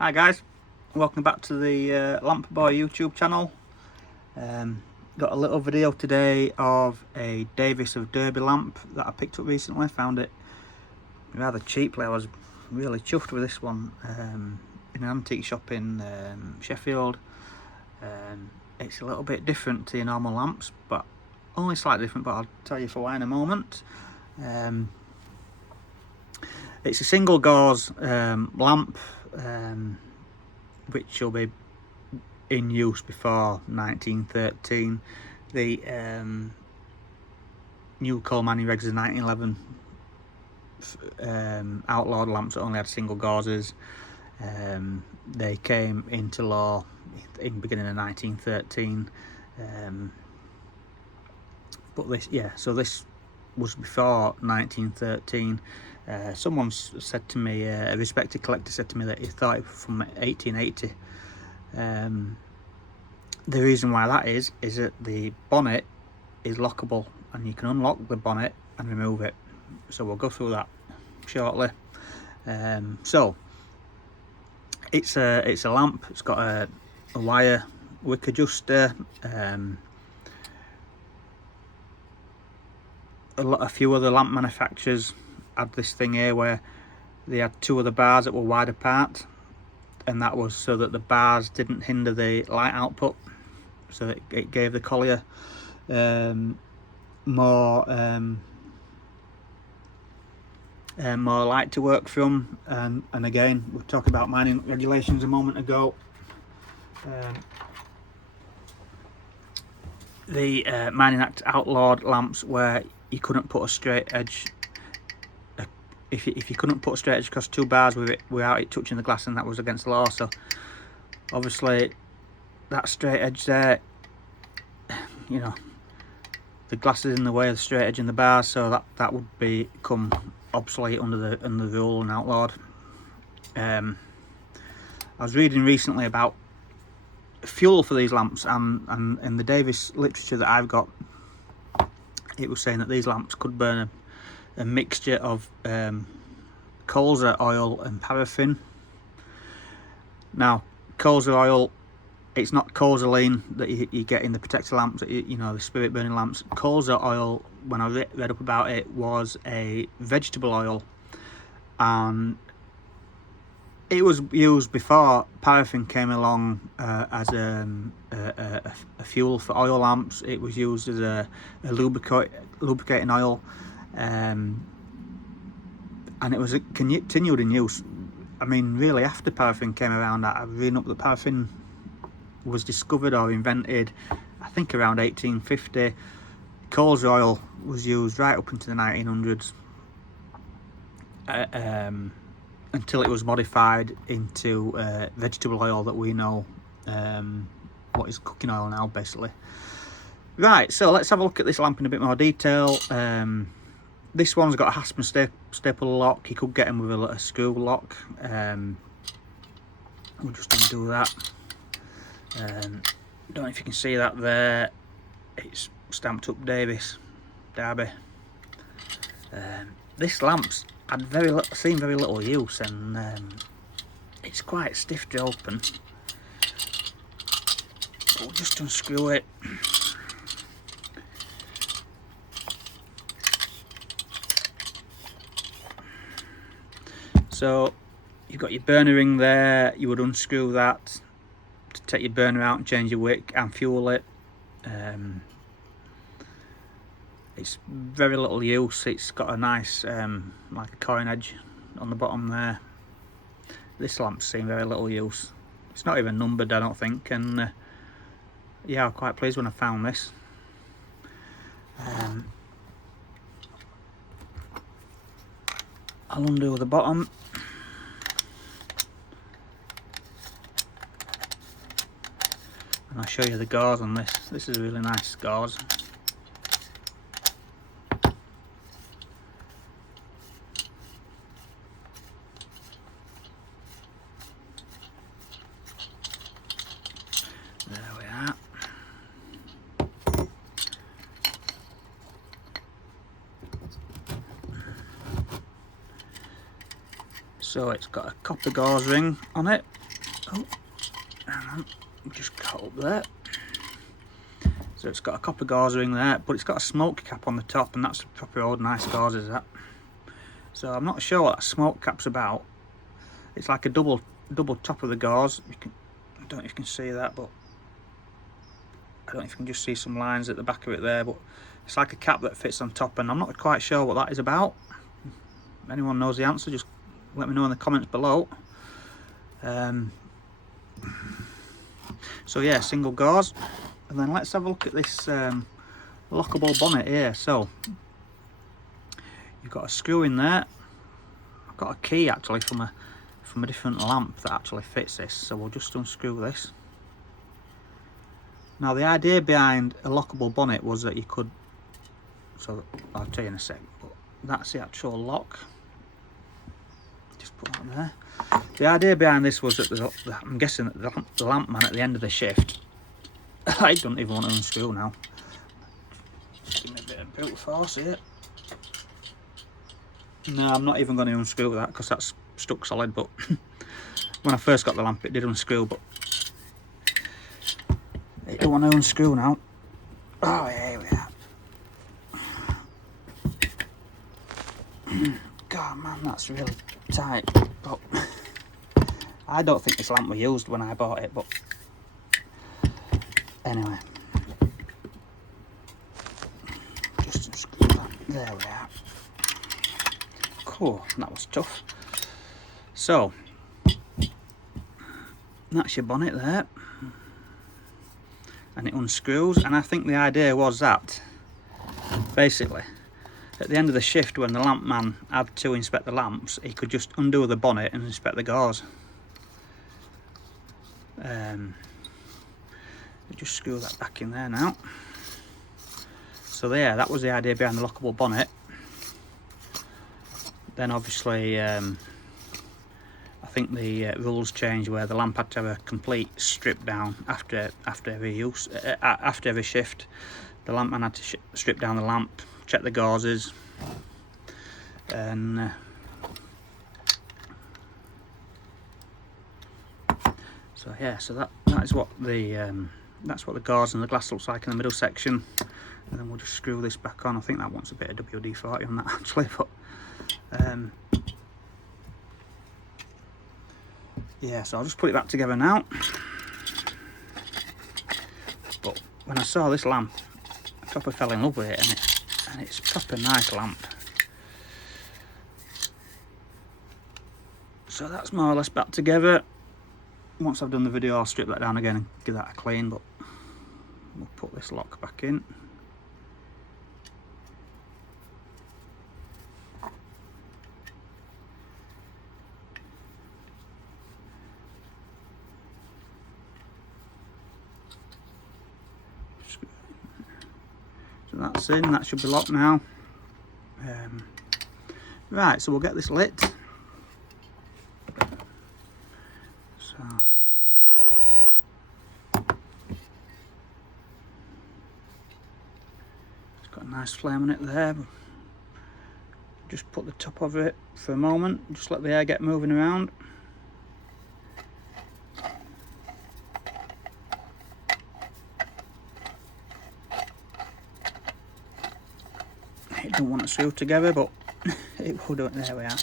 Hi guys, welcome back to the Lamp Boy YouTube channel. Got a little video today of a Davis of Derby lamp that I picked up recently. Found it rather cheaply. I was really chuffed with this one in an antique shop in Sheffield. It's a little bit different to your normal lamps, but only slightly different, but I'll tell you for why in a moment. It's a single gauze lamp which will be in use before 1913. The new Coleman regs of 1911 outlawed lamps that only had single gauzes. They came into law in the beginning of 1913. But this, so this was before 1913. Someone said to me, a respected collector said to me that he thought it was from 1880. The reason why that is that the bonnet is lockable and you can unlock the bonnet and remove it. So we'll go through that shortly. So it's a lamp. It's got a wire wick adjuster. A few other lamp manufacturers had this thing here where they had two other bars that were wide apart, and that was so that the bars didn't hinder the light output, so that it gave the collier more light to work from. And again, we talked about mining regulations a moment ago. The Mining Act outlawed lamps where you couldn't put a straight edge. If you couldn't put a straight edge across two bars with it without it touching the glass, and that was against the law. So obviously that straight edge there, you know, the glass is in the way of the straight edge in the bars, so that would become obsolete under the rule and outlawed. I was reading recently about fuel for these lamps, and in the Davis literature that I've got, it was saying that these lamps could burn a mixture of colza oil and paraffin. Now, colza oil, it's not colzaline that you get in the protector lamps, you know, the spirit burning lamps. Colza oil, when I read up about it, was a vegetable oil, and it was used before paraffin came along as a fuel for oil lamps. It was used as a lubricating oil, and it was continued in use. I mean, really, after paraffin came around, I've read up that paraffin was discovered or invented, I think, around 1850. Colza oil was used right up into the 1900s, until it was modified into vegetable oil that we know what is cooking oil now, basically. Right, so let's have a look at this lamp in a bit more detail. This one's got a Haspen staple lock. You could get them with a screw lock. We'll just undo that. Don't know if you can see that there. It's stamped up Davis, Derby. This lamp's had seen very little use, and it's quite stiff to open. But we'll just unscrew it. So you've got your burner ring there. You would unscrew that to take your burner out and change your wick and fuel it. It's very little use. It's got a nice like a coin edge on the bottom there. This lamp's seen very little use. It's not even numbered, I don't think, and yeah, I'm quite pleased when I found this. I'll undo the bottom. And I'll show you the gauze on this. This is a really nice gauze. There we are. So it's got a copper gauze ring on it. Oh, hang on, just cut up there. So it's got a copper gauze ring there, but it's got a smoke cap on the top, and that's proper old nice gauze, is that? So I'm not sure what that smoke cap's about. It's like a double top of the gauze. I don't know if you can see that, but I don't know if you can just see some lines at the back of it there, but it's like a cap that fits on top, and I'm not quite sure what that is about. If anyone knows the answer, just let me know in the comments below. So yeah, single gauze. And then let's have a look at this lockable bonnet here. So you've got a screw in there. I've got a key actually from a different lamp that actually fits this. So we'll just unscrew this. Now the idea behind a lockable bonnet was that you could, so I'll tell you in a sec, but that's the actual lock. Just put that there. The idea behind this was that I'm guessing that the lamp man at the end of the shift, I don't even want to unscrew now. Give me a bit of brute force here. No, I'm not even going to unscrew that because that's stuck solid, but when I first got the lamp it did unscrew, but I don't want to unscrew now. Oh, here we are. God man, that's really tight. But I don't think this lamp was used when I bought it, but anyway, just unscrew that. There we are. Cool, that was tough. So that's your bonnet there, and it unscrews. And I think the idea was that basically at the end of the shift, when the lamp man had to inspect the lamps, he could just undo the bonnet and inspect the gauze. Just screw that back in there now. So there, that was the idea behind the lockable bonnet. Then obviously I think the rules changed where the lamp had to have a complete strip down after every use, after every shift. The lamp man had to strip down the lamp, check the gauzes, and so yeah, so that is what the that's what the gauze and the glass looks like in the middle section. And then we'll just screw this back on. I think that wants a bit of WD-40 on that actually, but yeah, so I'll just put it back together now. But when I saw this lamp, I proper fell in love with it, and it's a proper nice lamp. So that's more or less back together. Once I've done the video, I'll strip that down again and give that a clean, but we'll put this lock back in. So that's in, that should be locked now. Right, so we'll get this lit. So it's got a nice flame on it there. Just put the top of it for a moment, just let the air get moving around. It don't want to screw together, but it will do it. There we are.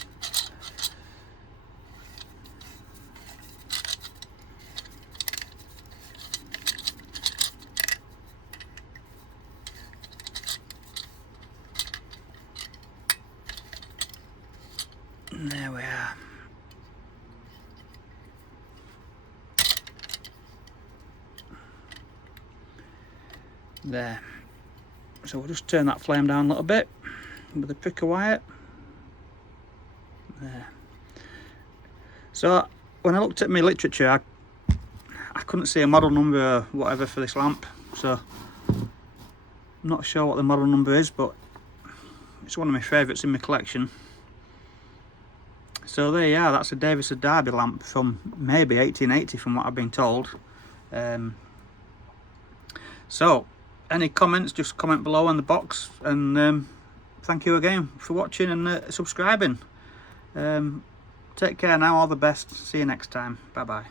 There we are. There. So we'll just turn that flame down a little bit with a pricker wire. There. So when I looked at my literature, I couldn't see a model number or whatever for this lamp, so I'm not sure what the model number is, but it's one of my favourites in my collection. So there you are, that's a Davis of Derby lamp from maybe 1880 from what I've been told. So any comments, just comment below in the box, and thank you again for watching and subscribing. Take care now, all the best, see you next time, bye bye.